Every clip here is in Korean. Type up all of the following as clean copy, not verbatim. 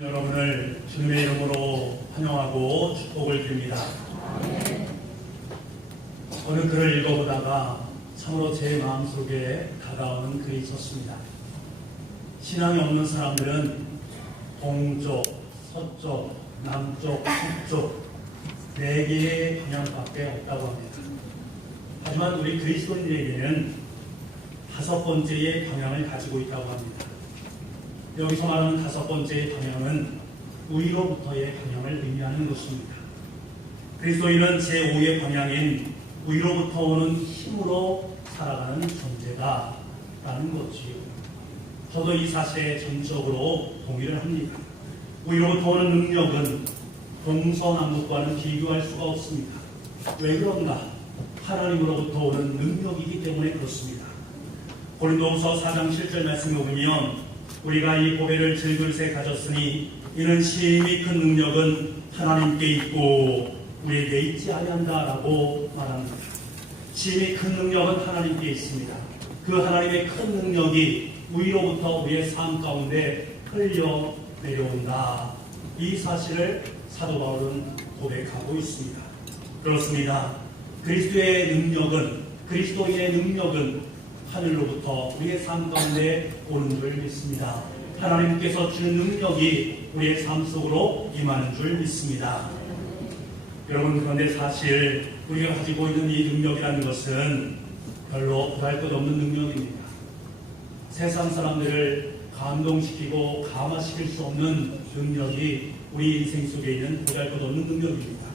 여러분을 주님의 이름으로 환영하고 축복을 드립니다. 어느 글을 읽어보다가 참으로 제 마음속에 다가오는 글이 있었습니다. 신앙이 없는 사람들은 동쪽, 서쪽, 남쪽, 북쪽 4개의 방향밖에 없다고 합니다. 하지만 우리 그리스도인들에게는 5번째의 방향을 가지고 있다고 합니다. 여기서 말하는 5번째의 방향은 우위로부터의 방향을 의미하는 것입니다. 그리스도인은 제5의 방향인 우위로부터 오는 힘으로 살아가는 존재다라는 것이요. 저도 이 사실에 전적으로 동의를 합니다. 우위로부터 오는 능력은 동서남북과는 비교할 수가 없습니다. 왜 그런가? 하나님으로부터 오는 능력이기 때문에 그렇습니다. 고린도후서 4장 7절 말씀에 보면 우리가 이 보배를 질글새 가졌으니 이는 심히 큰 능력은 하나님께 있고 우리에게 있지 아니한다라고 말합니다. 심히 큰 능력은 하나님께 있습니다. 그 하나님의 큰 능력이 위로부터 우리의 삶 가운데 흘려 내려온다. 이 사실을 사도 바울은 고백하고 있습니다. 그렇습니다. 그리스도인의 능력은 하늘로부터 우리의 삶 가운데 오는 줄 믿습니다. 하나님께서 주는 능력이 우리의 삶 속으로 임하는 줄 믿습니다. 여러분, 그런데 사실 우리가 가지고 있는 이 능력이라는 것은 별로 보잘것없는 능력입니다. 세상 사람들을 감동시키고 감화시킬 수 없는 능력이 우리 인생 속에 있는 보잘것없는 능력입니다.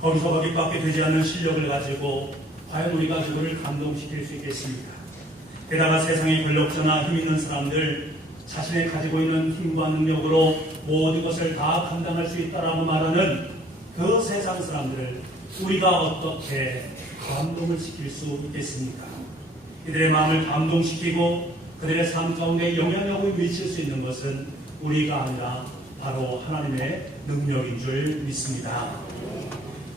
거기서 거기밖에 되지 않는 실력을 가지고 과연 우리가 누구를 감동시킬 수 있겠습니까? 게다가 세상의 권력자나 힘 있는 사람들 자신이 가지고 있는 힘과 능력으로 모든 것을 다 감당할 수 있다라고 말하는 그 세상 사람들을 우리가 어떻게 감동을 시킬 수 있겠습니까? 이들의 마음을 감동시키고 그들의 삶 가운데 영향력을 미칠 수 있는 것은 우리가 아니라 바로 하나님의 능력인 줄 믿습니다.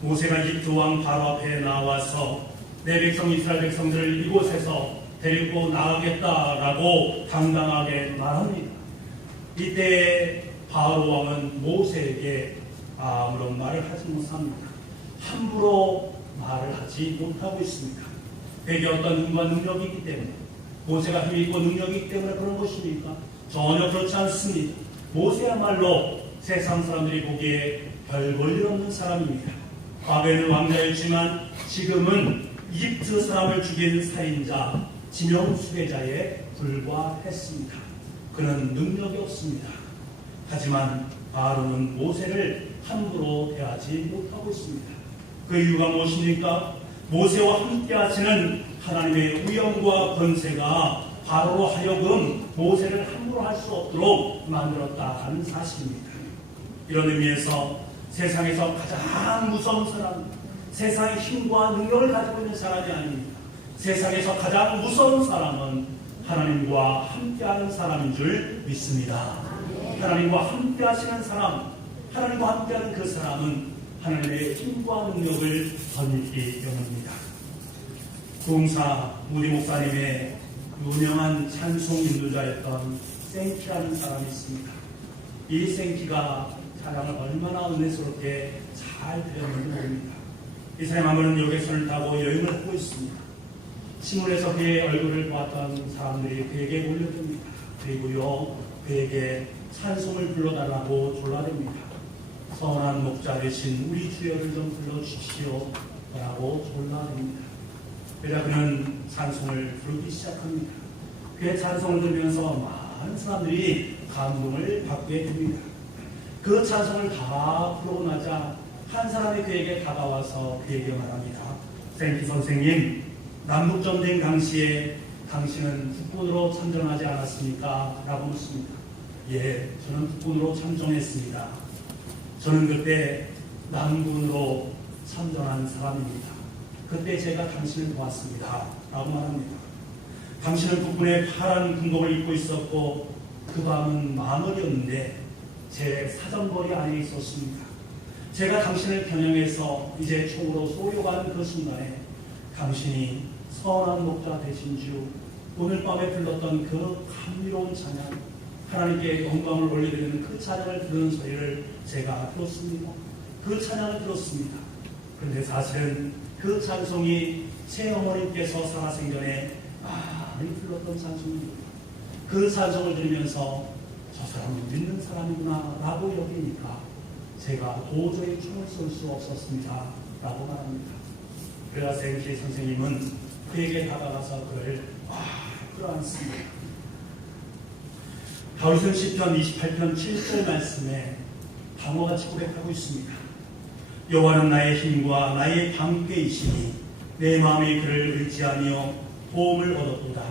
모세가 이집트 왕 바로 앞에 나와서 내 백성 이스라엘 백성들을 이곳에서 데리고 나가겠다라고 당당하게 말합니다. 이때 바로 왕은 모세에게 아무런 말을 하지 못합니다. 함부로 말을 하지 못하고 있습니다. 그에게 어떤 힘과 능력이 있기 때문에, 모세가 힘이 있고 능력이 있기 때문에 그런 것입니까? 전혀 그렇지 않습니다. 모세야말로 세상 사람들이 보기에 별 볼일 없는 사람입니다. 과거에는 왕자였지만 지금은 이집트 사람을 죽인 살인자, 지명 수배자에 불과했습니다. 그는 능력이 없습니다. 하지만 아론은 모세를 함부로 대하지 못하고 있습니다. 그 이유가 무엇입니까? 모세와 함께 하시는 하나님의 위엄과 권세가 바로로 하여금 모세를 함부로 할 수 없도록 만들었다 하는 사실입니다. 이런 의미에서 세상에서 가장 무서운 사람, 세상의 힘과 능력을 가지고 있는 사람이 아닙니다. 세상에서 가장 무서운 사람은 하나님과 함께하는 사람인 줄 믿습니다. 하나님과 함께하시는 사람, 하나님과 함께하는 그 사람은 하나님의 힘과 능력을 덧입기 때문입니다. 구흥사 무디 목사님의 유명한 찬송 인도자였던 생키라는 사람이 있습니다. 이 생키가 찬양을 얼마나 은혜스럽게 잘 드렸는지 모릅니다. 이 사람 한 번은 여객선을 타고 여행을 하고 있습니다. 신문에서 그의 얼굴을 보았던 사람들이 그에게 몰려듭니다. 그리고요, 그에게 찬송을 불러달라고 졸라댑니다. 선한 목자 되신 우리 주여를 좀 불러주십시오 라고 졸라댑니다. 그러자 그는 찬송을 부르기 시작합니다. 그의 찬송을 들으면서 많은 사람들이 감동을 받게 됩니다. 그 찬송을 다 부르고 나자 한 사람이 그에게 다가와서 그에게 말합니다. 생키 선생님, 남북전쟁 당시에 당신은 국군으로 참전하지 않았습니까? 라고 묻습니다. 예, 저는 국군으로 참전했습니다. 저는 그때 남군으로 참전한 사람입니다. 그때 제가 당신을 보았습니다. 라고 말합니다. 당신은 국군의 파란 군복을 입고 있었고 그 밤은 망월이었는데 제 사정거리 안에 있었습니다. 제가 당신을 겨냥해서 이제 총으로 쏘려고 그 순간에 당신이 선한 목자 되신 주 오늘 밤에 불렀던 그 감미로운 찬양, 하나님께 영광을 올려드리는 그 찬양을 들은 소리를 제가 들었습니다. 그 찬양을 들었습니다. 그런데 사실은 그 찬송이 제 어머님께서 살아생전에 많이 불렀던 찬송입니다. 그 찬송을 들으면서 저 사람은 믿는 사람이구나 라고 여기니까 제가 도저히 춤을 쏠 수 없었습니다 라고 말합니다. 그래서 MC 선생님은 그에게 다가가서 그를 끌어안습니다. 다윗은 시편 28편 7절 말씀에 다음과같이 고백하고 있습니다. 여호와는 나의 힘과 나의 방패이시니 내 마음이 그를 의지하며 도움을 얻었도다.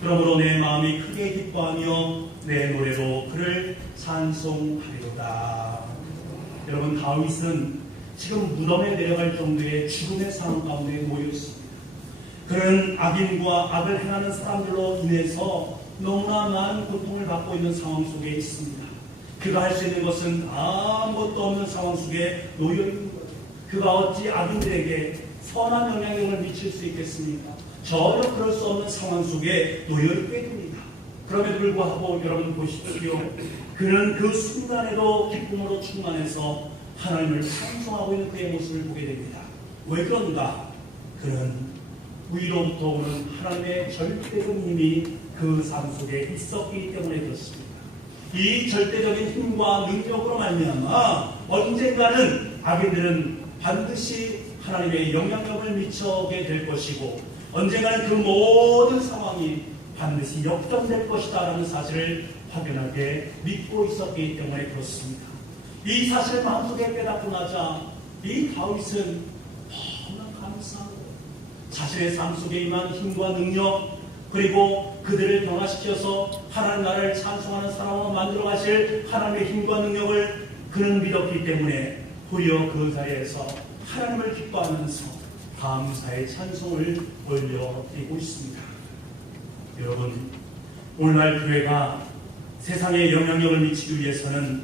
그러므로 내 마음이 크게 기뻐하며 내 노래로 그를 찬송하리로다. 여러분, 다윗은 지금 무덤에 내려갈 정도의 죽음의 상황 가운데 모여 있습니다. 그는 악인과 악을 행하는 사람들로 인해서 너무나 많은 고통을 받고 있는 상황 속에 있습니다. 그가 할 수 있는 것은 아무것도 없는 상황 속에 놓여 있는 거죠. 그가 어찌 악인들에게 선한 영향력을 미칠 수 있겠습니까? 전혀 그럴 수 없는 상황 속에 놓여 있게 됩니다. 그럼에도 불구하고 여러분 보십시오. 그는 그 순간에도 기쁨으로 충만해서 하나님을 찬송하고 있는 그의 모습을 보게 됩니다. 왜 그런가? 그는 위로부터 오는 하나님의 절대적인 힘이 그 삶 속에 있었기 때문에 그렇습니다. 이 절대적인 힘과 능력으로 말미암아 언젠가는 악인들은 반드시 하나님의 영향력을 미쳐게 될 것이고 언젠가는 그 모든 상황이 반드시 역전될 것이다 라는 사실을 확연하게 믿고 있었기 때문에 그렇습니다. 이 사실을 마음속에 깨닫고 나자 이 다윗은 너무나 감사하고 자신의 삶 속에 임한 힘과 능력 그리고 그들을 변화시켜서 하나님 나라를 찬송하는 사람으로 만들어 가실 하나님의 힘과 능력을 그는 믿었기 때문에 도리어 그 자리에서 하나님을 기뻐하면서 감사의 찬송을 올려드리고 있습니다. 여러분, 오늘날 교회가 세상에 영향력을 미치기 위해서는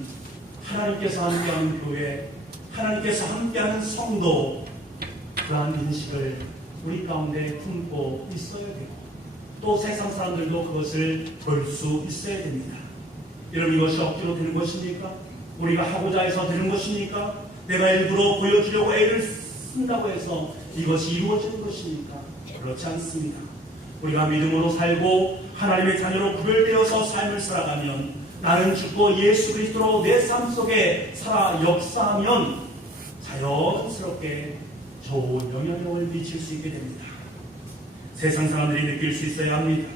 하나님께서 함께하는 교회, 하나님께서 함께하는 성도, 그러한 인식을 우리 가운데 품고 있어야 되고 또 세상 사람들도 그것을 볼 수 있어야 됩니다. 여러분, 이것이 억지로 되는 것입니까? 우리가 하고자 해서 되는 것입니까? 내가 일부러 보여주려고 애를 쓴다고 해서 이것이 이루어지는 것입니까? 그렇지 않습니다. 우리가 믿음으로 살고 하나님의 자녀로 구별되어서 삶을 살아가면 나는 죽고 예수 그리스도로 내 삶 속에 살아 역사하면 자연스럽게 좋은 영향력을 미칠 수 있게 됩니다. 세상 사람들이 느낄 수 있어야 합니다.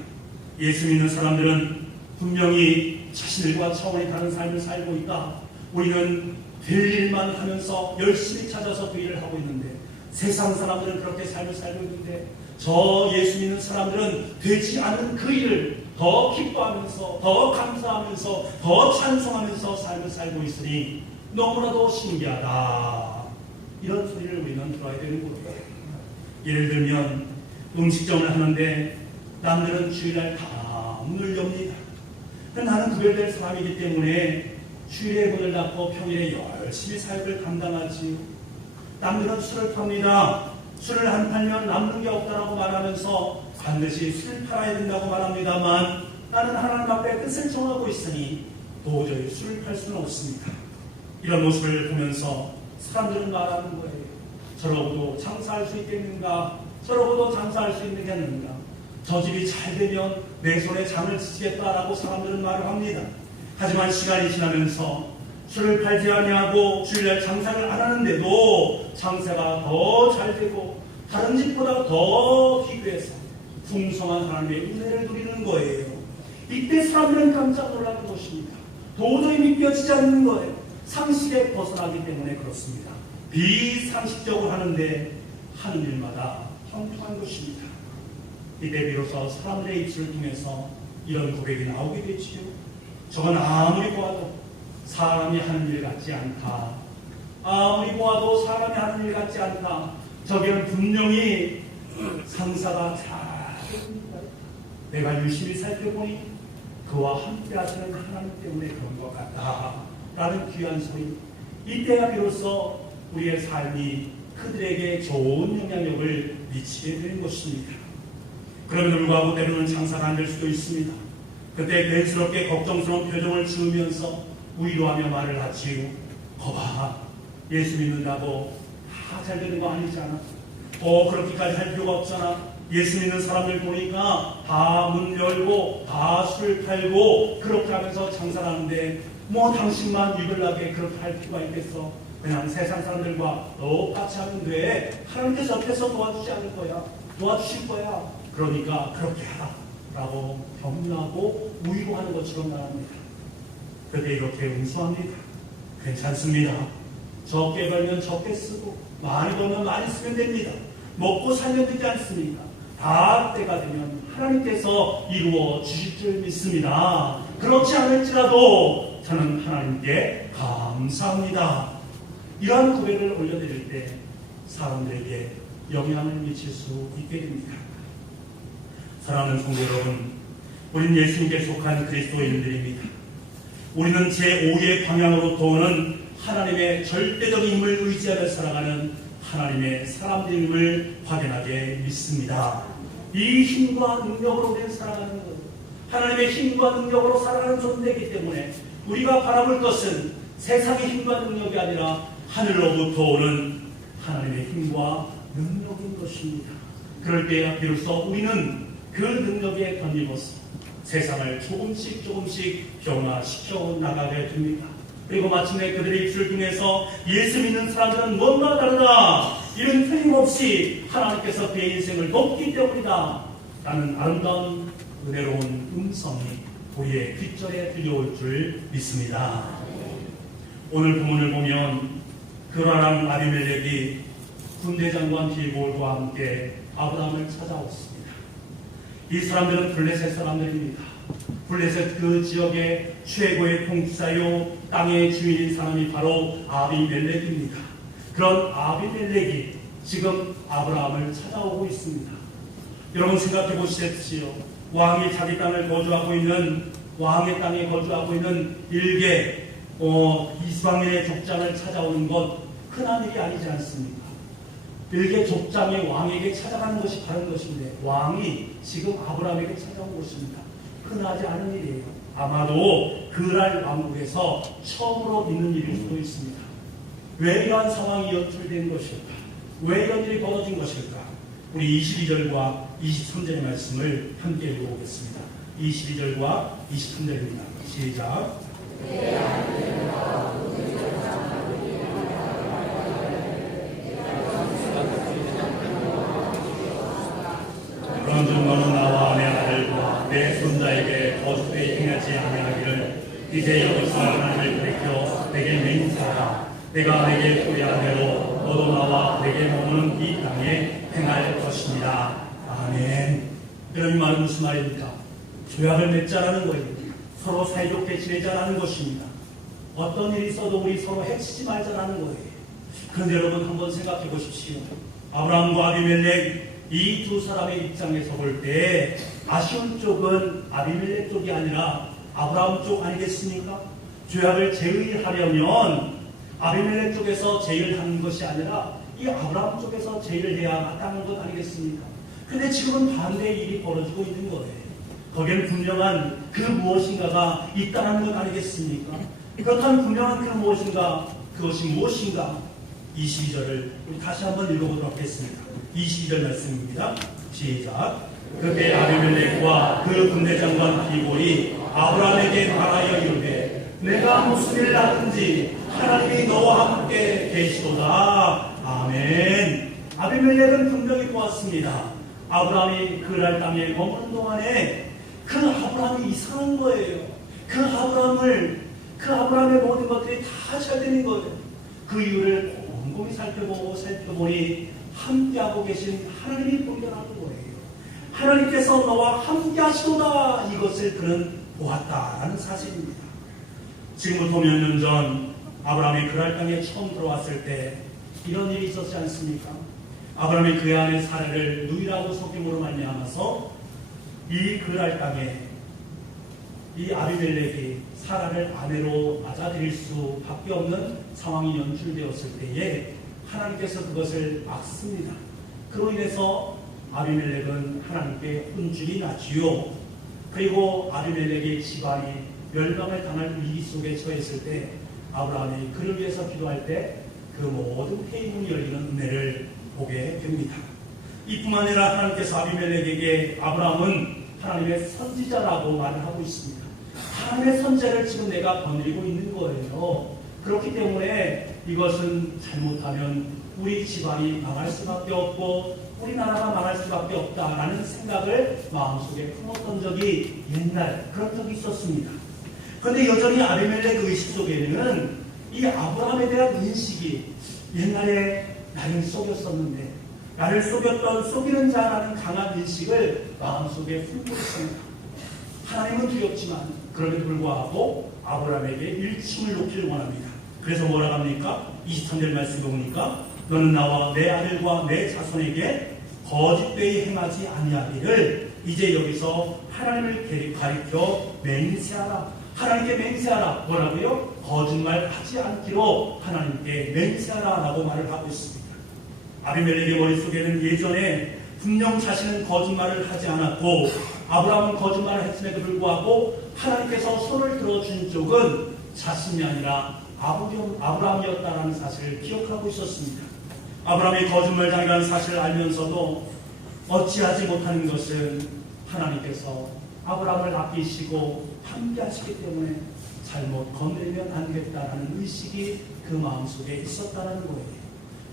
예수 믿는 사람들은 분명히 자신들과 차원이 다른 삶을 살고 있다. 우리는 될 일만 하면서 열심히 찾아서 그 일을 하고 있는데 세상 사람들은 그렇게 삶을 살고 있는데 저 예수 믿는 사람들은 되지 않은 그 일을 더 기뻐하면서 더 감사하면서 더 찬송하면서 삶을 살고 있으니 너무나도 신기하다. 이런 소리를 우리는 들어야 되는 거예요. 예를 들면 음식점을 하는데 남들은 주일날 다 문을 엽니다. 나는 구별된 사람이기 때문에 주일에 문을 닫고 평일에 열심히 사역을 감당하지요. 남들은 술을 팝니다. 술을 안 팔면 남는 게 없다라고 말하면서 반드시 술을 팔아야 된다고 말합니다만 나는 하나님 앞에 뜻을 정하고 있으니 도저히 술을 팔 수는 없습니다. 이런 모습을 보면서 사람들은 말하는 거예요. 저러고도 장사할 수 있겠는가? 저러고도 장사할 수 있겠는가? 저 집이 잘 되면 내 손에 장을 치겠다라고 사람들은 말을 합니다. 하지만 시간이 지나면서 술을 팔지 아니하고 주일날 장사를 안 하는데도 장사가 더 잘 되고 다른 집보다 더 기괴해서 풍성한 하나님의 은혜를 누리는 거예요. 이때 사람들은 깜짝 놀라는 것입니다. 도저히 믿겨지지 않는 거예요. 상식에 벗어나기 때문에 그렇습니다. 비상식적으로 하는데 하는 일마다 형통한 것입니다. 이때 비로소 사람들의 입술을 통해서 이런 고백이 나오게 되지요. 저건 아무리 보아도 사람이 하는 일 같지 않다. 아무리 보아도 사람이 하는 일 같지 않다. 저기는 분명히 상사가 잘합니다. 내가 유심히 살펴보니 그와 함께 하시는 하나님 때문에 그런 것 같다. 라는 귀한 소리. 이때가 비로소 우리의 삶이 그들에게 좋은 영향력을 미치게 되는 것입니다. 그럼에도 불구하고 때로는 장사가 안 될 수도 있습니다. 그때 괜스럽게 걱정스러운 표정을 지으면서 위로하며 말을 하지요. 거봐, 예수 믿는다고 다 잘 되는 거 아니잖아. 그렇게까지 할 필요가 없잖아. 예수 믿는 사람들 보니까 다 문 열고 다 술 팔고 그렇게 하면서 장사를 하는데 뭐 당신만 유별나게 그렇게 할 필요가 있겠어. 그냥 세상 사람들과 똑같이 하면 돼. 하나님께서 옆에서 도와주지 않을 거야. 도와주실 거야. 그러니까 그렇게 하라 라고 격려하고 위로하는 것처럼 말합니다. 그때 이렇게 응수합니다. 괜찮습니다. 적게 벌면 적게 쓰고 많이 벌면 많이 쓰면 됩니다. 먹고 살면 되지 않습니까? 다 때가 되면 하나님께서 이루어 주실 줄 믿습니다. 그렇지 않을지라도 저는 하나님께 감사합니다. 이러한 고백을 올려드릴 때 사람들에게 영향을 미칠 수 있게 됩니다. 사랑하는 성도 여러분, 우리는 예수님께 속한 그리스도인들입니다. 우리는 제5의 방향으로 도는 하나님의 절대적인 힘을 의지하며 살아가는 하나님의 사람들임을 확연하게 믿습니다. 이 힘과 능력으로 우리는 살아가는 것, 하나님의 힘과 능력으로 살아가는 존재이기 때문에 우리가 바라볼 것은 세상의 힘과 능력이 아니라 하늘로부터 오는 하나님의 힘과 능력인 것입니다. 그럴 때야 비로소 우리는 그 능력에 던짐으로써 세상을 조금씩 변화시켜 나가게 됩니다. 그리고 마침내 그들의 입술을 통해서 예수 믿는 사람들은 뭔가 다르다. 이런 틀림없이 하나님께서 그의 인생을 돕기 때문이다. 라는 아름다운 은혜로운 음성이 우리의 귓절에 들려올 줄 믿습니다. 오늘 본문을 보면 그라랑 아비멜렉이 군대장관 빌볼과 함께 아브라함을 찾아왔습니다. 이 사람들은 블레셋 사람들입니다. 블레셋 그 지역의 최고의 통치자요 땅의 주인인 사람이 바로 아비멜렉입니다. 그런 아비멜렉이 지금 아브라함을 찾아오고 있습니다. 여러분 생각해 보시겠지요. 왕이 자기 땅을 거주하고 있는 왕의 땅에 거주하고 있는 일개 이스라엘의 족장을 찾아오는 것 흔한 일이 아니지 않습니까? 일개 족장이 왕에게 찾아가는 것이 다른 것인데 왕이 지금 아브라함에게 찾아온 것입니다. 흔하지 않은 일이에요. 아마도 그랄 왕국에서 처음으로 있는 일일 수도 있습니다. 왜 이러한 상황이 연출된 것일까? 왜 이런 일이 벌어진 것일까? 우리 22절과 23절의 말씀을 함께 읽어보겠습니다. 22절과 23절입니다. 시작. 그런즉 너는 나와 내 아들과 내 손자에게 거짓되이 행하지 아니하기를 이제 여기서 하나님을 가리켜 내게 맹세하라. 내가 내게 소리한 대로 너도 나와 내게 머무는 이 땅에 행할 것입니다. 아멘. 이런 말은 무슨 말입니까? 조약을 맺자라는 거예요. 서로 사이좋게 지내자라는 것입니다. 어떤 일이 있어도 우리 서로 해치지 말자라는 거예요. 그런데 여러분 한번 생각해 보십시오. 아브라함과 아비멜렉 이 두 사람의 입장에서 볼 때 아쉬운 쪽은 아비멜렉 쪽이 아니라 아브라함 쪽 아니겠습니까? 조약을 제의하려면 아비멜렉 쪽에서 제의를 하는 것이 아니라 이 아브라함 쪽에서 제의를 해야 마땅한 것 아니겠습니까? 근데 지금은 반대의 일이 벌어지고 있는 거예요. 거기에는 분명한 그 무엇인가가 있다는 것 아니겠습니까? 그렇다면 분명한 그 무엇인가, 그것이 무엇인가? 22절을 우리 다시 한번 읽어보도록 하겠습니다. 22절 말씀입니다. 시작. 그때 아비멜렉과 그 군대장관 비볼이 아브라함에게 말하여 이르되 내가 무슨 일을 하든지 하나님이 너와 함께 계시도다. 아멘. 아비멜렉은 분명히 보았습니다. 아브라함이 그랄 땅에 머무는 동안에 그 아브라함이 이상한 거예요. 그 아브라함의 모든 것들이 다 잘 되는 거예요. 그 이유를 곰곰이 살펴보니 함께하고 계신 하나님이 보이더라는 거예요. 하나님께서 너와 함께 하시도다. 이것을 그는 보았다라는 사실입니다. 지금부터 몇 년 전 아브라함이 그랄 땅에 처음 들어왔을 때 이런 일이 있었지 않습니까? 아브라함이 그의 아내 사라를 누이라고 속임으로 말미암아서 이 그랄 땅에 이 아비멜렉이 사라를 아내로 맞아들일 수밖에 없는 상황이 연출되었을 때에 하나님께서 그것을 막습니다. 그로 인해서 아비멜렉은 하나님께 혼쭐이 나지요. 그리고 아비멜렉의 집안이 멸망을 당할 위기 속에 처했을 때 아브라함이 그를 위해서 기도할 때 그 모든 회의문이 열리는 은혜를 보게 됩니다. 이뿐만 아니라 하나님께서 아비멜렉에게 아브라함은 하나님의 선지자라고 말을 하고 있습니다. 하나님의 선지자를 지금 내가 거느리고 있는 거예요. 그렇기 때문에 이것은 잘못하면 우리 집안이 망할 수밖에 없고 우리나라가 망할 수밖에 없다라는 생각을 마음속에 품었던 적이 옛날 그런 적이 있었습니다. 그런데 여전히 아비멜렉 의식 속에는 이 아브라함에 대한 인식이 옛날에 나를 속였었는데 나를 속이는 자라는 강한 인식을 마음속에 품고 있습니다. 하나님은 두렵지만 그럼에도 불구하고 아브라함에게 일침을 놓기를 원합니다. 그래서 뭐라 합니까? 23절 말씀에 보니까 너는 나와 내 아들과 내 자손에게 거짓되이 행하지 아니하기를 이제 여기서 하나님을 가리켜 맹세하라. 하나님께 맹세하라. 뭐라고요? 거짓말하지 않기로 하나님께 맹세하라 라고 말을 하고 있습니다. 아비멜렉의 머릿속에는 예전에 분명 자신은 거짓말을 하지 않았고 아브라함은 거짓말을 했음에도 불구하고 하나님께서 손을 들어준 쪽은 자신이 아니라 아브라함이었다는 사실을 기억하고 있었습니다. 아브라함이 거짓말장이라는 사실을 알면서도 어찌하지 못하는 것은 하나님께서 아브라함을 아끼시고 함께하시기 때문에 잘못 건드리면 안 되겠다는 의식이 그 마음속에 있었다는 거예요.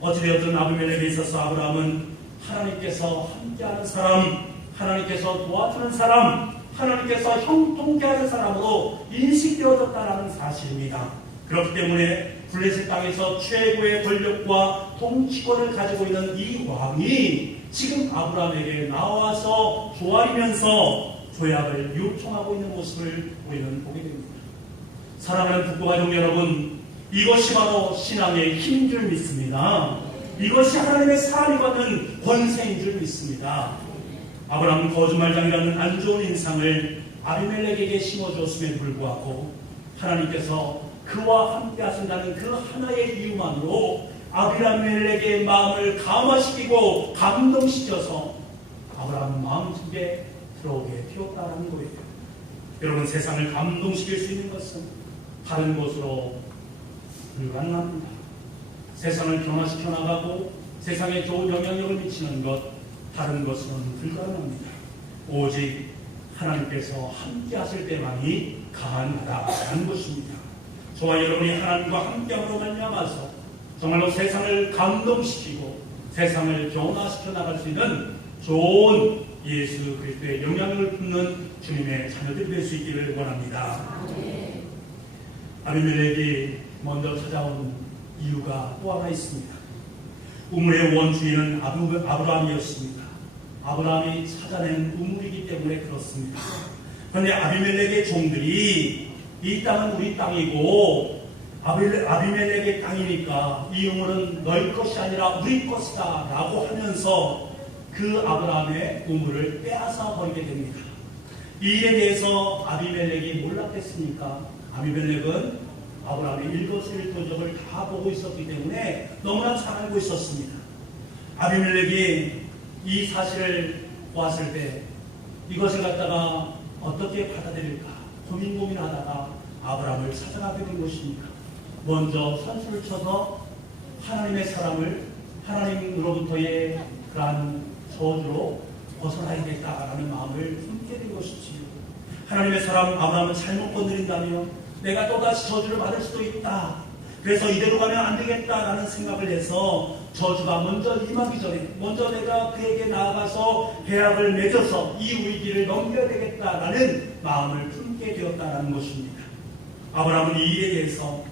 어찌되었든 아비멜렉에 있어서 아브라함은 하나님께서 함께하는 사람, 하나님께서 도와주는 사람, 하나님께서 형통케하는 사람으로 인식되어졌다는 사실입니다. 그렇기 때문에 블레셋 땅에서 최고의 권력과 통치권을 가지고 있는 이 왕이 지금 아브라함에게 나와서 조아리면서 조약을 요청하고 있는 모습을 우리는 보게 됩니다. 사랑하는 북구가족 여러분, 이것이 바로 신앙의 힘인 줄 믿습니다. 이것이 하나님의 사람이 받는 권세인 줄 믿습니다. 아브라함은 거짓말장이라는 안 좋은 인상을 아비멜렉에게 심어주었음에도 불구하고 하나님께서 그와 함께 하신다는 그 하나의 이유만으로 아비멜렉의 마음을 감화시키고 감동시켜서 아브라함 마음속에 들어오게 되었다는 거예요. 여러분, 세상을 감동시킬 수 있는 것은 다른 것으로 불가능합니다. 세상을 변화시켜 나가고 세상에 좋은 영향력을 미치는 것, 다른 것은 불가능합니다. 오직 하나님께서 함께 하실 때만이 가능하다는 것입니다. 저와 여러분이 하나님과 함께함으로 말미암아서 정말로 세상을 감동시키고 세상을 변화시켜 나갈 수 있는 좋은 예수 그리스도의 영향을 품는 주님의 자녀들이 될 수 있기를 원합니다. 아비멜렉이 먼저 찾아온 이유가 또 하나 있습니다. 우물의 원주인은 아브라함이었습니다. 아브라함이 찾아낸 우물이기 때문에 그렇습니다. 그런데 아비멜렉의 종들이 이 땅은 우리 땅이고 아비멜렉의 땅이니까 이 우물은 너희 것이 아니라 우리 것이다 라고 하면서 그 아브라함의 우물을 빼앗아 버리게 됩니다. 이 일에 대해서 아비멜렉이 몰랐겠습니까? 아비멜렉은 아브라함의 일거수일투족을 다 보고 있었기 때문에 너무나 잘 알고 있었습니다. 아비멜렉이 이 사실을 보았을 때 이것을 갖다가 어떻게 받아들일까 고민하다가 아브라함을 찾아가게 된 것입니다. 먼저 선수를 쳐서 하나님의 사람을 하나님으로부터의 그러한 저주로 벗어나야겠다라는 마음을 품게 된 것이지요. 하나님의 사람 아브라함은 잘못 건드린다며 내가 또다시 저주를 받을 수도 있다. 그래서 이대로 가면 안 되겠다라는 생각을 해서 저주가 먼저 임하기 전에 먼저 내가 그에게 나아가서 계약을 맺어서 이 위기를 넘겨야 되겠다라는 마음을 품게 되었다는 것입니다. 아브라함은 이 일에 대해서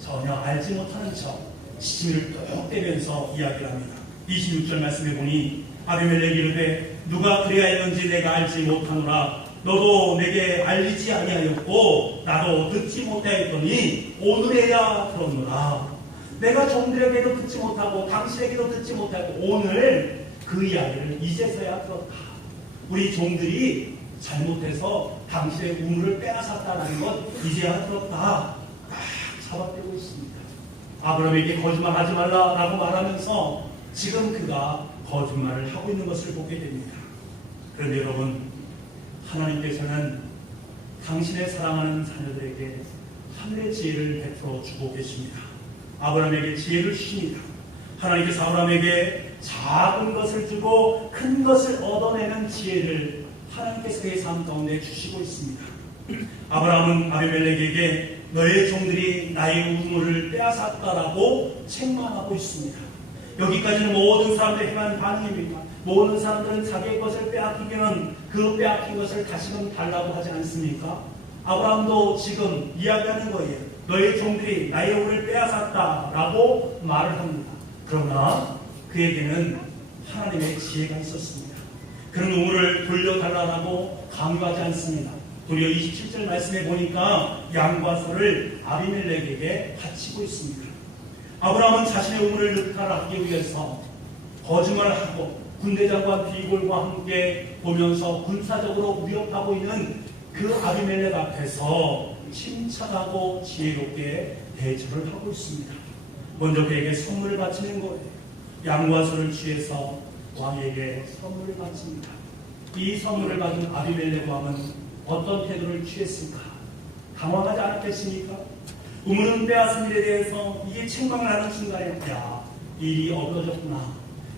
전혀 알지 못하는 척 시침을 뚝 떼면서 이야기를 합니다. 26절 말씀해 보니 아비멜렉이 이르되 누가 그래야 했는지 내가 알지 못하노라. 너도 내게 알리지 아니하였고 나도 듣지 못하였더니 오늘에야 들었노라. 내가 종들에게도 듣지 못하고 당신에게도 듣지 못하고 오늘 그 이야기를 이제서야 들었다. 우리 종들이 잘못해서 당신의 우물을 빼앗았다는 것 이제야 들었다. 잡아떼고 있습니다. 아브라함에게 거짓말하지 말라라고 말하면서 지금 그가 거짓말을 하고 있는 것을 보게 됩니다. 그런데 여러분, 하나님께서는 당신의 사랑하는 자녀들에게 하늘의 지혜를 베풀어 주고 계십니다. 아브라함에게 지혜를 주십니다. 하나님께서 아브라함에게 작은 것을 주고 큰 것을 얻어내는 지혜를 하나님께서 그의 삶 가운데 주시고 있습니다. 아브라함은 아비멜렉에게 너의 종들이 나의 우물을 빼앗았다라고 책망하고 있습니다. 여기까지는 모든 사람들이 행한 반응입니다. 모든 사람들은 자기의 것을 빼앗기면 그 빼앗긴 것을 다시금 달라고 하지 않습니까? 아브라함도 지금 이야기하는 거예요. 너의 종들이 나의 우물을 빼앗았다라고 말을 합니다. 그러나 그에게는 하나님의 지혜가 있었습니다. 그런 우물을 돌려달라고 강요하지 않습니다. 도리어 27절 말씀에 보니까 양과 소를 아비멜렉에게 바치고 있습니다. 아브라함은 자신의 우물을 늑탈하기 위해서 거짓말을 하고 군대장과 비골과 함께 보면서 군사적으로 위협하고 있는 그 아비멜렉 앞에서 침착하고 지혜롭게 대처를 하고 있습니다. 먼저 그에게 선물을 바치는 거예요. 양과 소를 취해서 왕에게 선물을 바칩니다. 이 선물을 받은 아비멜렉 왕은 어떤 태도를 취했을까? 당황하지 않았겠습니까? 우물은 빼앗은 일에 대해서 이게 책망을 하는 순간에 야, 일이 어려워졌구나.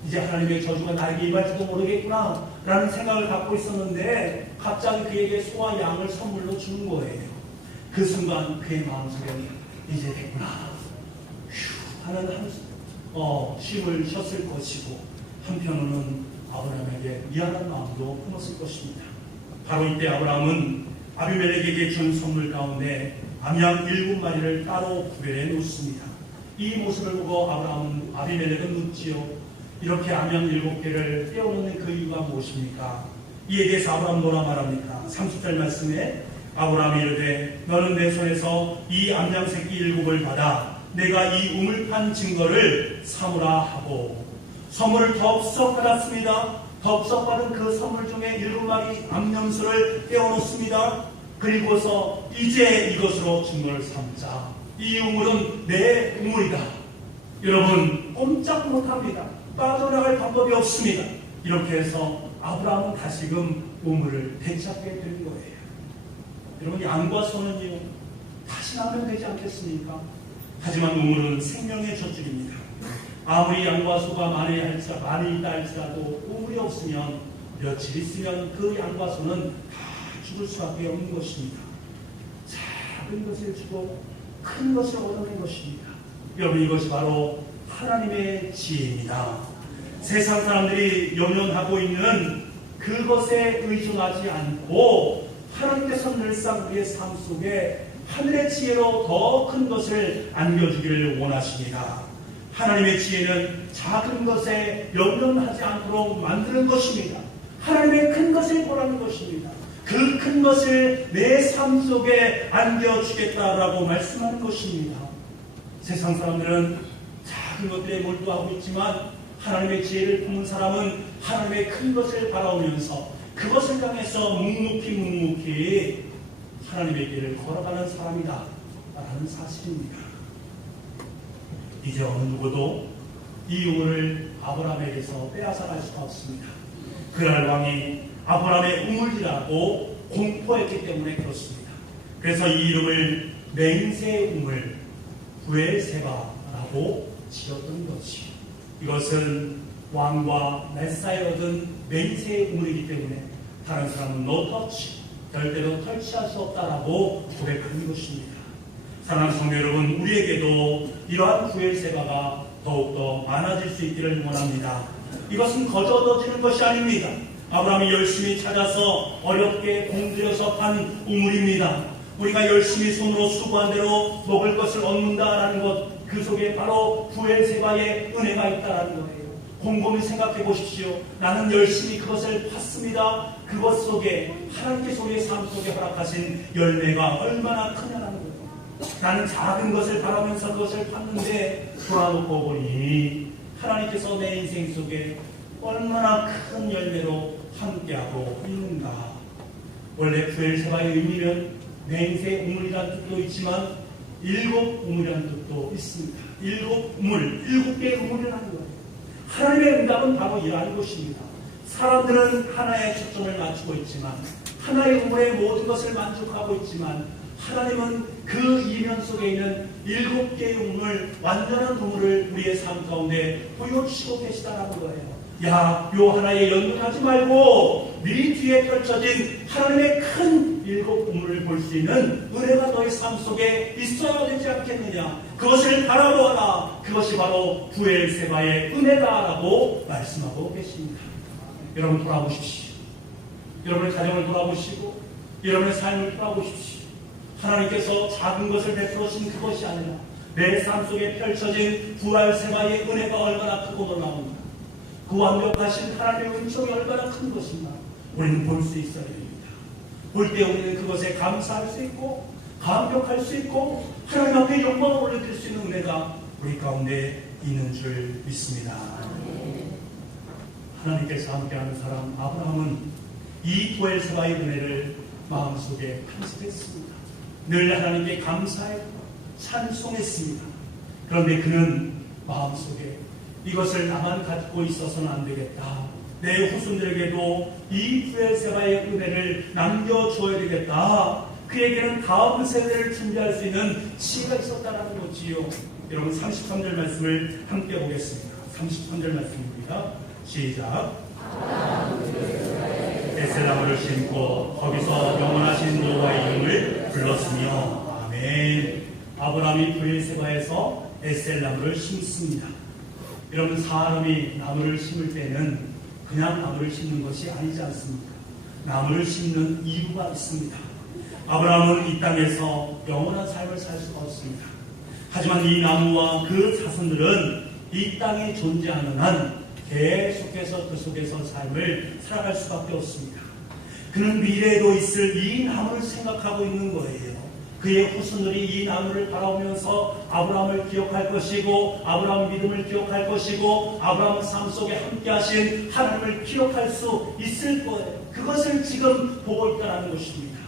이제 하나님의 저주가 나에게 임할지도 모르겠구나 라는 생각을 갖고 있었는데 갑자기 그에게 소와 양을 선물로 주는 거예요. 그 순간 그의 마음속에 이제 됐구나 하는 쉼을 쉬었을 것이고 한편으로는 아브라함에게 미안한 마음도 품었을 것입니다. 바로 이때 아브라함은 아비멜렉에게 준 선물 가운데 암양 7마리를 따로 구별해 놓습니다. 이 모습을 보고 아비멜렉은 묻지요. 이렇게 암양 7개를 떼어놓는 그 이유가 무엇입니까? 이에 대해서 아브라함 뭐라 말합니까? 30절 말씀에 아브라함이 이르되 너는 내 손에서 이 암양 새끼 7을 받아 내가 이 우물판 증거를 삼으라 하고 선물을 덥석 받았습니다. 덥석 받은 그 선물 중에 7마리 암염소를 떼어놓습니다. 그리고서 이제 이것으로 증거를 삼자. 이 우물은 내 우물이다. 여러분 꼼짝 못합니다. 빠져나갈 방법이 없습니다. 이렇게 해서 아브라함은 다시금 우물을 되찾게 된 거예요. 여러분 양과 소는요 다시 나면 되지 않겠습니까? 하지만 우물은 생명의 젖줄입니다. 아무리 양과 소가 많이 있다 할지라도 우물이 없으면 며칠 있으면 그 양과 소는 다 죽을 수밖에 없는 것입니다. 작은 것을 주고 큰 것을 얻어낸 것입니다. 여러분 이것이 바로 하나님의 지혜입니다. 세상 사람들이 연연하고 있는 그것에 의존하지 않고 하나님께서 늘상 우리의 삶 속에 하늘의 지혜로 더 큰 것을 안겨주기를 원하십니다. 하나님의 지혜는 작은 것에 연연하지 않도록 만드는 것입니다. 하나님의 큰 것을 보라는 것입니다. 그 큰 것을 내 삶 속에 안겨주겠다라고 말씀하는 것입니다. 세상 사람들은 작은 것들에 몰두하고 있지만 하나님의 지혜를 품은 사람은 하나님의 큰 것을 바라오면서 그것을 향해서 묵묵히 하나님의 길을 걸어가는 사람이다 라는 사실입니다. 이제 어느 누구도 이 우물을 아브라함에게서 빼앗아갈 수가 없습니다. 그날 왕이 아브라함의 우물이라고 공포했기 때문에 그렇습니다. 그래서 이 이름을 맹세 우물 부엘세바라고 지었던 것이, 이것은 왕과 메사에 얻은 맹세의 우물이기 때문에 다른 사람은 no touch, 절대로 터치할 수 없다라고 고백하는 것입니다. 사랑하는 성도 여러분, 우리에게도 이러한 부엘세바가 더욱더 많아질 수 있기를 원합니다. 이것은 거저 얻어지는 것이 아닙니다. 아브라함이 열심히 찾아서 어렵게 공들여서 판 우물입니다. 우리가 열심히 손으로 수고한 대로 먹을 것을 얻는다라는 것, 그 속에 바로 부엘세바의 은혜가 있다라는 거예요. 곰곰이 생각해 보십시오. 나는 열심히 그것을 팠습니다. 그것 속에 하나님께서 우리의 삶 속에 허락하신 열매가 얼마나 크냐라는 거예요. 나는 작은 것을 바라면서 그것을 팠는데 돌아놓고 보니 하나님께서 내 인생 속에 얼마나 큰 열매로 함께하고 있는가. 원래 부엘세바의 의미는 맹세 우물이라는 뜻도 있지만 7 우물이라는 뜻도 있습니다. 7 우물, 7개의 우물이라는 거예요. 하나님의 응답은 바로 이러한 것입니다. 사람들은 하나의 초점을 맞추고 있지만, 하나의 우물에 모든 것을 만족하고 있지만, 하나님은 그 이면 속에 있는 7개의 우물, 완전한 우물을 우리의 삶 가운데 보여주시고 계시다라는 거예요. 야, 요 하나에 연연하지 말고 네 뒤에 펼쳐진 하나님의 큰 7 우물을 볼 수 있는 은혜가 너의 삶 속에 있어야 되지 않겠느냐. 그것을 바라보아라. 그것이 바로 부엘세바의 은혜다라고 말씀하고 계십니다. 여러분 돌아보십시오. 여러분의 가정을 돌아보시고 여러분의 삶을 돌아보십시오. 하나님께서 작은 것을 베풀어주신 그것이 아니라 내 삶 속에 펼쳐진 부엘세바의 은혜가 얼마나 크고 놀라운가. 그 완벽하신 하나님의 은총이 얼마나 큰 것인가 우리는 볼 수 있어야 됩니다. 볼 때 우리는 그것에 감사할 수 있고 감격할 수 있고 하나님 앞에 영광을 올려드릴 수 있는 은혜가 우리 가운데 있는 줄 믿습니다. 하나님께서 함께하는 사람 아브라함은 이 부엘세바의 은혜를 마음속에 간직했습니다. 늘 하나님께 감사했고 찬송했습니다. 그런데 그는 마음속에 이것을 나만 갖고 있어서는 안 되겠다. 내 후손들에게도 이 부엘세바의 은혜를 남겨줘야 되겠다. 그에게는 다음 세대를 준비할 수 있는 지혜가 있었다는 거지요. 여러분 33절 말씀을 함께 보겠습니다. 33절 말씀입니다. 시작. 에셀나무를 심고 거기서 영원하신 여호와의 이름을 불렀으며. 아멘. 아브라함이 부엘세바에서 에셀나무를 심습니다. 여러분 사람이 나무를 심을 때는 그냥 나무를 심는 것이 아니지 않습니까? 나무를 심는 이유가 있습니다. 아브라함은 이 땅에서 영원한 삶을 살 수가 없습니다. 하지만 이 나무와 그 자손들은 이 땅에 존재하는 한 계속해서 그 속에서 삶을 살아갈 수밖에 없습니다. 그는 미래에도 있을 이 나무를 생각하고 있는 거예요. 그의 후손들이 이 나무를 바라보면서 아브라함을 기억할 것이고 아브라함 믿음을 기억할 것이고 아브라함 삶 속에 함께 하신 하나님을 기억할 수 있을 거예요. 그것을 지금 보고 있다는 것입니다.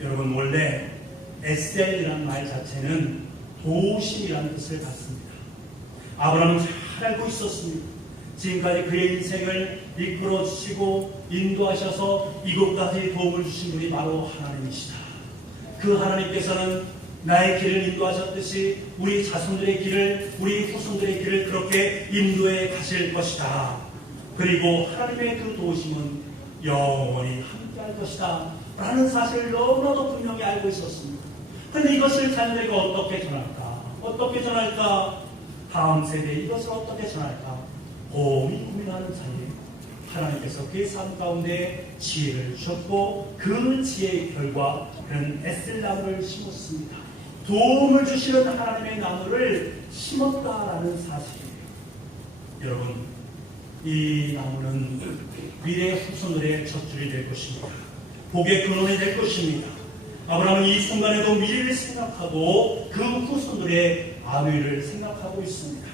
여러분 원래 에셀이라는 말 자체는 도우심이라는 뜻을 갖습니다. 아브라함은 잘 알고 있었습니다. 지금까지 그의 인생을 이끌어 주시고 인도하셔서 이곳까지 도움을 주신 분이 바로 하나님이시다. 그 하나님께서는 나의 길을 인도하셨듯이 우리 자손들의 길을, 우리 후손들의 길을 그렇게 인도해 가실 것이다. 그리고 하나님의 그 도우심은 영원히 함께할 것이다 라는 사실을 너무나도 분명히 알고 있었습니다. 그런데 이것을 자녀에게 어떻게 전할까? 어떻게 전할까? 다음 세대에 이것을 어떻게 전할까? 고민하는 사이에 하나님께서 그의 삶 가운데 지혜를 주셨고 그 지혜의 결과 그는 에셀나무를 심었습니다. 도움을 주시는 하나님의 나무를 심었다라는 사실이에요. 여러분 이 나무는 미래의 후손들의 젖줄이 될 것입니다. 복의 근원이 될 것입니다. 아브라함은 이 순간에도 미래를 생각하고 그 후손들의 안위를 생각하고 있습니다.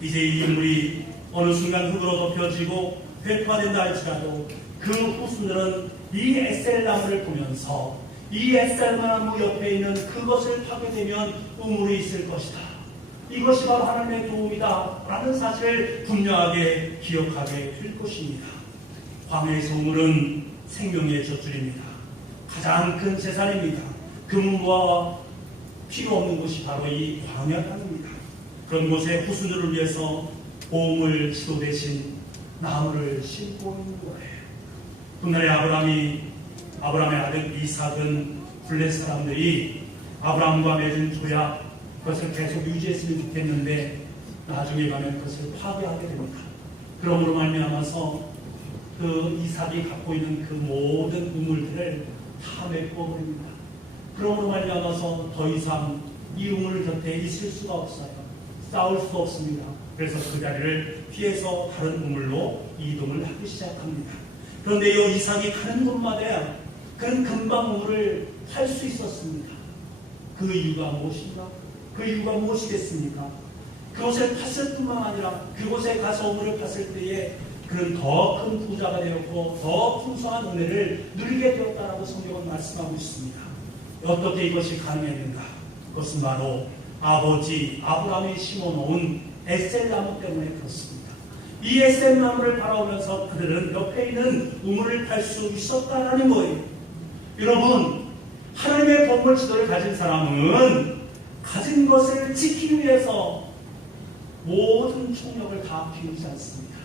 이제 이 인물이 어느 순간 흙으로 덮여지고 회파된다 할지라도 그 후손들은 이 에셀나무를 보면서 이 에셀나무 옆에 있는 그것을 파게 되면 우물이 있을 것이다. 이것이 바로 하나님의 도움이다 라는 사실을 분명하게 기억하게 될 것입니다. 광야의 우물은 생명의 젖줄입니다. 가장 큰 재산입니다. 금과 필요 없는 곳이 바로 이 광야 땅입니다. 그런 곳에 후손들을 위해서 보험을 지도 대신 나무를 심고 있는 거예요. 훗날에 아브라함의 아들 이삭은 블레 사람들이 아브라함과 맺은 조약 그것을 계속 유지했으면 좋겠는데 나중에 가면 그것을 파괴하게 됩니다. 그러므로 말미암아서 그 이삭이 갖고 있는 그 모든 우물들을 다 메꿔버립니다. 그러므로 말미암아서 더 이상 이 우물 곁에 있을 수가 없어요. 싸울 수가 없습니다. 그래서 그 자리를 피해서 다른 우물로 이동을 하기 시작합니다. 그런데 이 이삭이 가는 곳마다 그는 금방 우물을 팔 수 있었습니다. 그 이유가 무엇인가? 그 이유가 무엇이겠습니까? 그곳에 팠을 뿐만 아니라 그곳에 가서 우물을 팠을 때에 그는 더 큰 부자가 되었고 더 풍성한 은혜를 누리게 되었다라고 성경은 말씀하고 있습니다. 어떻게 이것이 가능했는가? 그것은 바로 아버지 아브라함이 심어놓은 에셀나무 때문에 그렇습니다. 이 에셀나무를 바라보면서 그들은 옆에 있는 우물을 탈 수 있었다라는 거예요. 여러분, 하나님의 보물 지도를 가진 사람은 가진 것을 지키기 위해서 모든 총력을 다 기울이지 않습니다.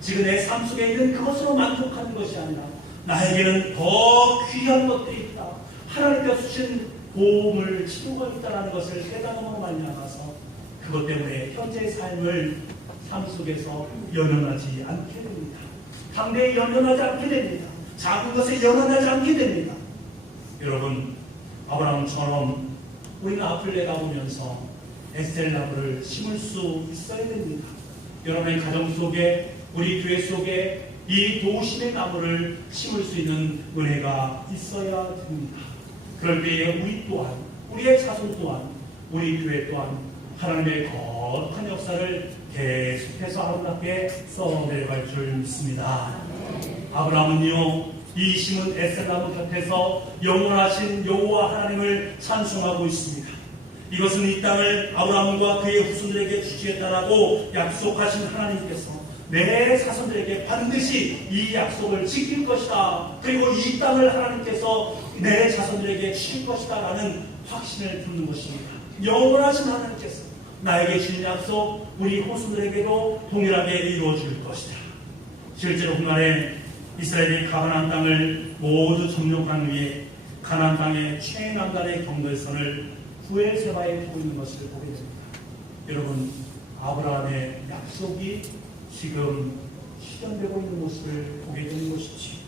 지금 내 삶 속에 있는 그것으로 만족하는 것이 아니라 나에게는 더 귀한 것들이 있다. 하나님께서 주신 보물 지도가 있다는 것을 깨달음으로 말미암아서 그것 때문에 현재의 삶을 삶 속에서 연연하지 않게 됩니다. 당대에 연연하지 않게 됩니다. 작은 것에 연연하지 않게 됩니다. 여러분, 아브라함처럼 우리는 앞을 내다보면서 에셀나무를 심을 수 있어야 됩니다. 여러분의 가정 속에, 우리 교회 속에 이 도심의 나무를 심을 수 있는 은혜가 있어야 됩니다. 그럴 때에 우리 또한, 우리의 자손 또한, 우리 교회 또한 하나님의 거룩한 역사를 계속해서 아름답게 써내려갈 줄 믿습니다. 아브라함은요, 이 심은 에셀나무 곁에서 영원하신 여호와 하나님을 찬송하고 있습니다. 이것은 이 땅을 아브라함과 그의 후손들에게 주시겠다라고 약속하신 하나님께서 내 자손들에게 반드시 이 약속을 지킬 것이다. 그리고 이 땅을 하나님께서 내 자손들에게 주실 것이다 라는 확신을 품는 것입니다. 영원하신 하나님께서 나에게 주신 약속, 우리 후손들에게도 동일하게 이루어질 것이다. 실제로 그날에 이스라엘이 가나안 땅을 모두 점령한 후에 가나안 땅의 최남단의 경계선을 구엘세바에 두고 있는 것을 보게 됩니다. 여러분, 아브라함의 약속이 지금 실현되고 있는 모습을 보게 되는 것이지.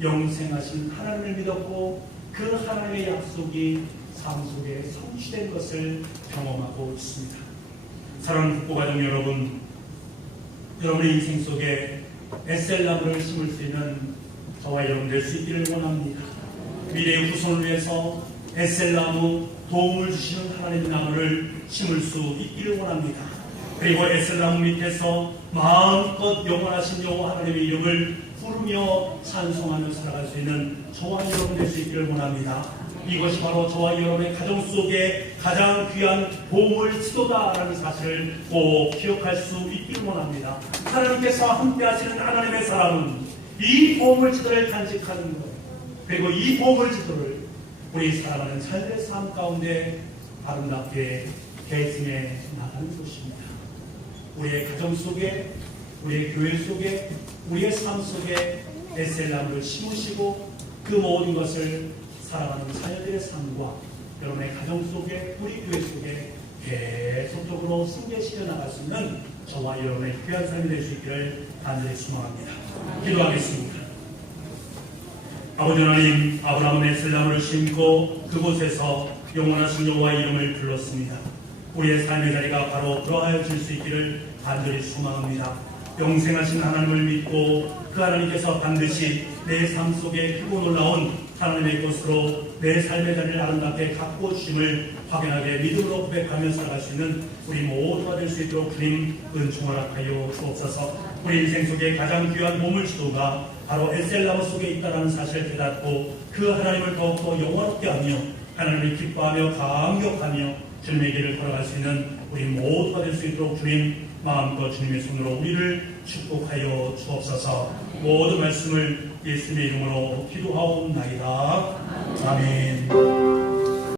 영생하신 하나님을 믿었고 그 하나님의 약속이 삶 속에 성취된 것을 경험하고 있습니다. 사랑하는 국보가정 여러분, 여러분의 인생 속에 에셀나무를 심을 수 있는 저와 여러분 될 수 있기를 원합니다. 미래의 후손을 위해서 에셀나무, 도움을 주시는 하나님의 나무를 심을 수 있기를 원합니다. 그리고 에셀나무 밑에서 마음껏 영원하신 여호와 하나님의 이름을 부르며 찬송하며 살아갈 수 있는 저와 여러분 될 수 있기를 원합니다. 이것이 바로 저와 여러분의 가정 속에 가장 귀한 보물 지도다라는 사실을 꼭 기억할 수 있기를 원합니다. 하나님께서 함께 하시는 하나님의 사람은 이 보물 지도를 간직하는 거예요. 그리고 이 보물 지도를 우리 살아가는 삶의 삶 가운데 아름답게 계승해 나가는 것입니다. 우리의 가정 속에, 우리의 교회 속에, 우리의 삶 속에 에셀나무를 심으시고 그 모든 것을 살아가는 자녀들의 삶과 여러분의 가정 속에, 우리 교회 속에 계속적으로 승계시켜 나갈 수 있는 저와 여러분의 귀한 삶이 될 수 있기를 간절히 소망합니다. 기도하겠습니다. 아버지 하나님, 아브라함은 에셀나무를 심고 그곳에서 영원하신 여호와의 이름을 불렀습니다. 우리의 삶의 자리가 바로 그러하여 질 수 있기를 간절히 소망합니다. 영생하신 하나님을 믿고 그 하나님께서 반드시 내 삶 속에 크고 놀라운 하나님의 것으로 내 삶의 자리를 아름답게 갖고 주심을 확연하게 믿음으로 고백하며 살아갈 수 있는 우리 모두가 될 수 있도록 주님 은총 허락하여 주옵소서. 우리 인생 속에 가장 귀한 보물지도가 바로 에셀나무 속에 있다는 사실을 깨닫고 그 하나님을 더욱더 영원롭게 하며 하나님을 기뻐하며 감격하며 주님의 길을 걸어갈 수 있는 우리 모두가 될 수 있도록 주님 마음껏 주님의 손으로 우리를 축복하여 주옵소서. 모든 말씀을 예수님의 이름으로 기도하옵나이다. 아멘.